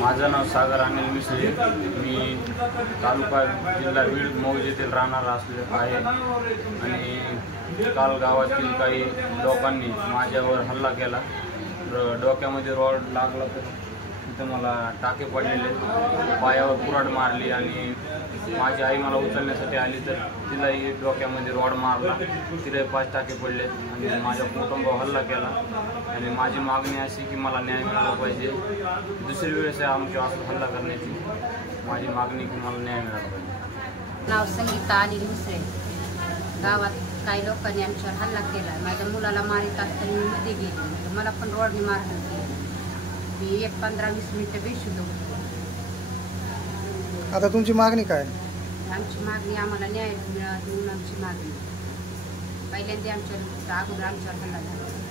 माझं नाव सागर अनिल मिसळे, मी तालुका जिल्हा बीड मौज येथील राहणार आहे आणि काल गावातील काही लोकांनी माझ्यावर हल्ला केला. डोक्यामध्ये रॉड लागला तर तिथं मला टाके पडलेले, पायावर कुऱ्हाड मारली आणि माझी आई मला उचलण्यासाठी आली तर तिलाही डोक्यामध्ये रॉड मारला, तिलाही 5 टाके पडले आणि माझ्या कुटुंबावर हल्ला केला. आणि माझी मागणी अशी की मला न्याय मिळाला पाहिजे. दुसरी वेळेस आमच्या असं हल्ला करण्याची माझी मागणी की मला न्याय मिळाला पाहिजे. नाव संगीता अनिल मिसळे. गावात काही लोकांनी आमच्यावर हल्ला केला. माझ्या मुलाला मारित असताना मी मध्ये गेली, मला पण रॉडने मारलं. मी 15-20 मिनिटं बेशुद्ध होतो. आता तुमची मागणी काय? आमची मागणी आम्हाला न्याय मिळावा म्हणून आमची मागणी. पहिल्यांदा आमच्या अगोदर आमच्यावर हल्ला झाला.